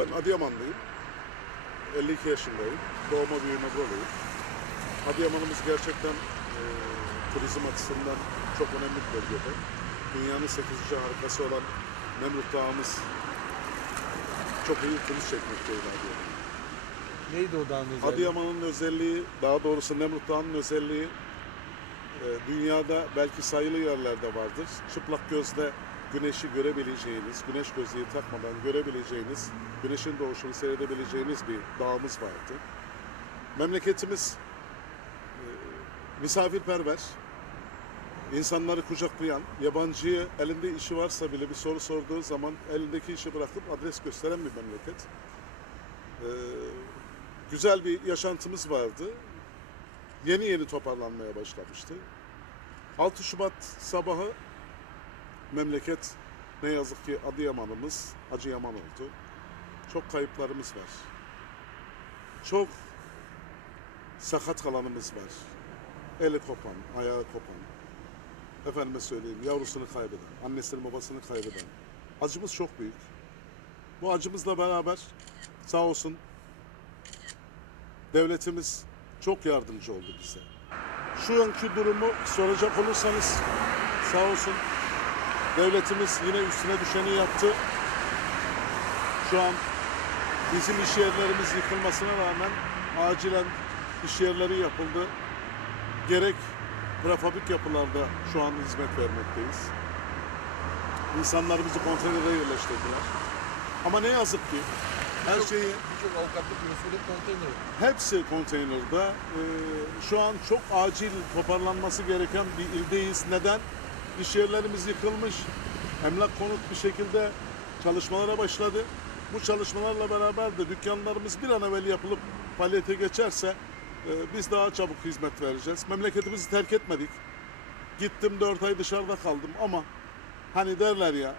Ben Adıyamanlıyım. 52 yaşındayım. Doğma büyüme buralıyım. Adıyamanımız gerçekten e, turizm açısından çok önemli bir bölgede. Dünyanın 8. harikası olan Nemrut Dağımız çok iyi turist çekmekteydi Adıyaman. Neydi o dağın özelliği? Adıyaman'ın özelliği, daha doğrusu Nemrut Dağı'nın özelliği e, dünyada belki sayılı yerlerde vardır. Çıplak gözle güneşi görebileceğiniz, güneş gözlüğü takmadan görebileceğiniz, güneşin doğuşunu seyredebileceğiniz bir dağımız vardı. Memleketimiz e, misafirperver, insanları kucaklayan, yabancıyı elinde işi varsa bile bir soru sorduğu zaman elindeki işi bırakıp adres gösteren bir memleket. E, güzel bir yaşantımız vardı. Yeni yeni toparlanmaya başlamıştı. 6 Şubat sabahı memleket ne yazık ki Adıyaman'ımız Acıyaman oldu. Çok kayıplarımız var. Çok sakat kalanımız var. Eli kopan, ayağı kopan. Efendime söyleyeyim yavrusunu kaybeden, annesini babasını kaybeden. Acımız çok büyük. Bu acımızla beraber sağ olsun devletimiz çok yardımcı oldu bize. Şu anki durumu soracak olursanız sağ olsun devletimiz yine üstüne düşeni yaptı. Şu an bizim iş yerlerimiz yıkılmasına rağmen acilen iş yerleri yapıldı. Gerek prefabrik yapılarda şu an hizmet vermekteyiz. İnsanlarımızı konteynere yerleştirdiler. Ama ne yazık ki her şeyi Birçok avukatlık bürosuyla konteyner. Hepsi konteynerde. Ee, şu an çok acil toparlanması gereken bir ildeyiz. Neden? İş yerlerimiz yıkılmış. Emlak konut bir şekilde çalışmalara başladı. Bu çalışmalarla beraber de dükkanlarımız bir an evvel yapılıp faaliyete geçerse e, biz daha çabuk hizmet vereceğiz. Memleketimizi terk etmedik. Gittim dört ay dışarıda kaldım ama hani derler ya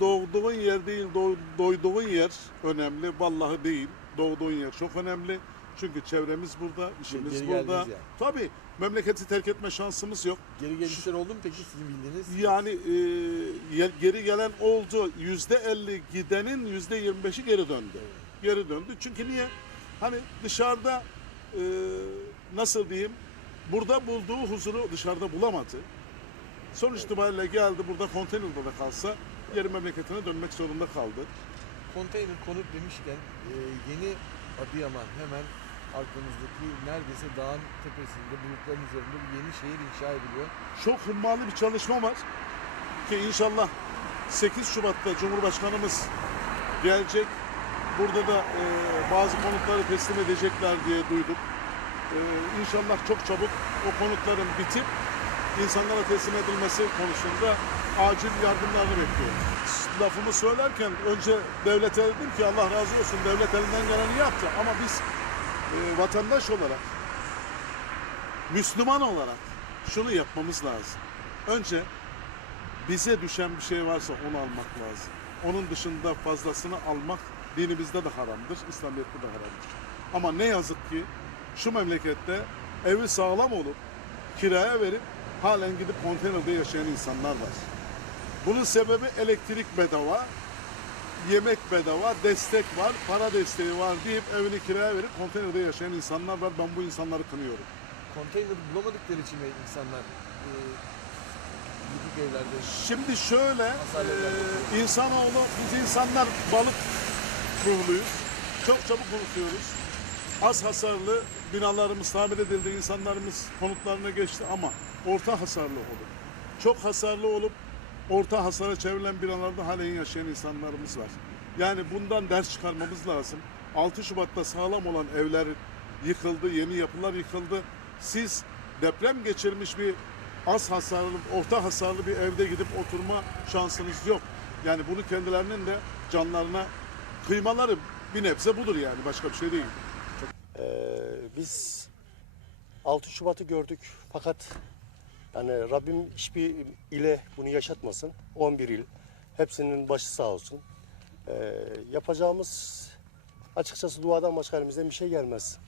doğduğun yer değil, do- doyduğun yer önemli. Vallahi değil. Doğduğun yer çok önemli. Çünkü çevremiz burada, işimiz Geri burada. yani. Tabii memleketi terk etme şansımız yok. Geri gelişler oldu mu peki sizin bildiğiniz? Yani e, geri gelen oldu. Yüzde elli gidenin yüzde yirmi beşi geri döndü. Geri döndü. Çünkü niye? Hani dışarıda e, nasıl diyeyim? Burada bulduğu huzuru dışarıda bulamadı. Sonuç itibariyle geldi burada konteynerde de kalsa geri memleketine dönmek zorunda kaldı. Konteyner konut demişken e, yeni Adıyaman hemen arkamızdaki neredeyse dağın tepesinde bulutların üzerinde bir yeni şehir inşa ediliyor. çok hummalı bir çalışma var. Ki inşallah 8 Şubat'ta Cumhurbaşkanımız gelecek. Burada da e, bazı konutları teslim edecekler diye duyduk. E, inşallah çok çabuk o konutların bitip insanlara teslim edilmesi konusunda acil yardımlarını bekliyorum. Lafımı söylerken önce devlete dedim ki Allah razı olsun devlet elinden geleni yaptı ama biz e, vatandaş olarak Müslüman olarak şunu yapmamız lazım. Önce bize düşen bir şey varsa onu almak lazım. Onun dışında fazlasını almak dinimizde de haramdır, İslamiyet'te de haramdır. Ama ne yazık ki şu memlekette evi sağlam olup kiraya verip halen gidip konteynerde yaşayan insanlar var. Bunun sebebi elektrik bedava, yemek bedava, destek var, para desteği var deyip evini kiraya verip konteynerde yaşayan insanlar var. Ben bu insanları kınıyorum. Konteyner bulamadıkları için mi insanlar e, evlerde Şimdi şöyle, Hasar e, insanoğlu, biz insanlar balık ruhluyuz. Çok çabuk unutuyoruz. Az hasarlı binalarımız tamir edildi, insanlarımız konutlarına geçti ama orta hasarlı olup, çok hasarlı olup orta hasara çevrilen binalarda halen yaşayan insanlarımız var. Yani bundan ders çıkarmamız lazım. 6 Şubat'ta sağlam olan evler yıkıldı, yeni yapılar yıkıldı. Siz deprem geçirmiş bir az hasarlı, orta hasarlı bir evde gidip oturma şansınız yok. Yani bunu kendilerinin de canlarına kıymaları bir nebze budur yani başka bir şey değil. Ee, biz 6 Şubat'ı gördük fakat yani Rabbim hiçbir ile bunu yaşatmasın. 11 il. Hepsinin başı sağ olsun. Ee, yapacağımız açıkçası duadan başka elimizden bir şey gelmez.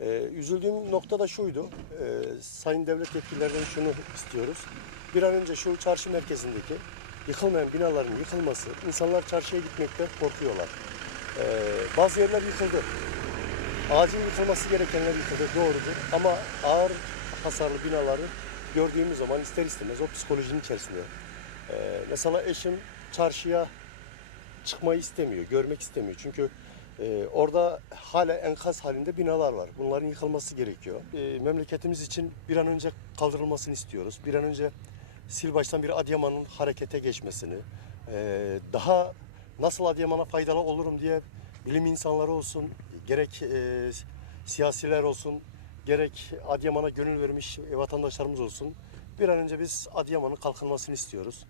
Ee, üzüldüğüm nokta da şuydu. Ee, Sayın devlet yetkililerden şunu istiyoruz. Bir an önce şu çarşı merkezindeki yıkılmayan binaların yıkılması, insanlar çarşıya gitmekte korkuyorlar. Ee, bazı yerler yıkıldı. Acil yıkılması gerekenler yıkıldı, doğrudur. Ama ağır hasarlı binaları gördüğümüz zaman ister istemez o psikolojinin içerisinde. Ee, mesela eşim çarşıya çıkmayı istemiyor, görmek istemiyor. Çünkü e, orada hala enkaz halinde binalar var. Bunların yıkılması gerekiyor. E, memleketimiz için bir an önce kaldırılmasını istiyoruz. Bir an önce sil baştan bir Adıyaman'ın harekete geçmesini, e, daha nasıl Adıyaman'a faydalı olurum diye bilim insanları olsun, gerek e, siyasiler olsun, gerek Adıyaman'a gönül vermiş vatandaşlarımız olsun. Bir an önce biz Adıyaman'ın kalkınmasını istiyoruz.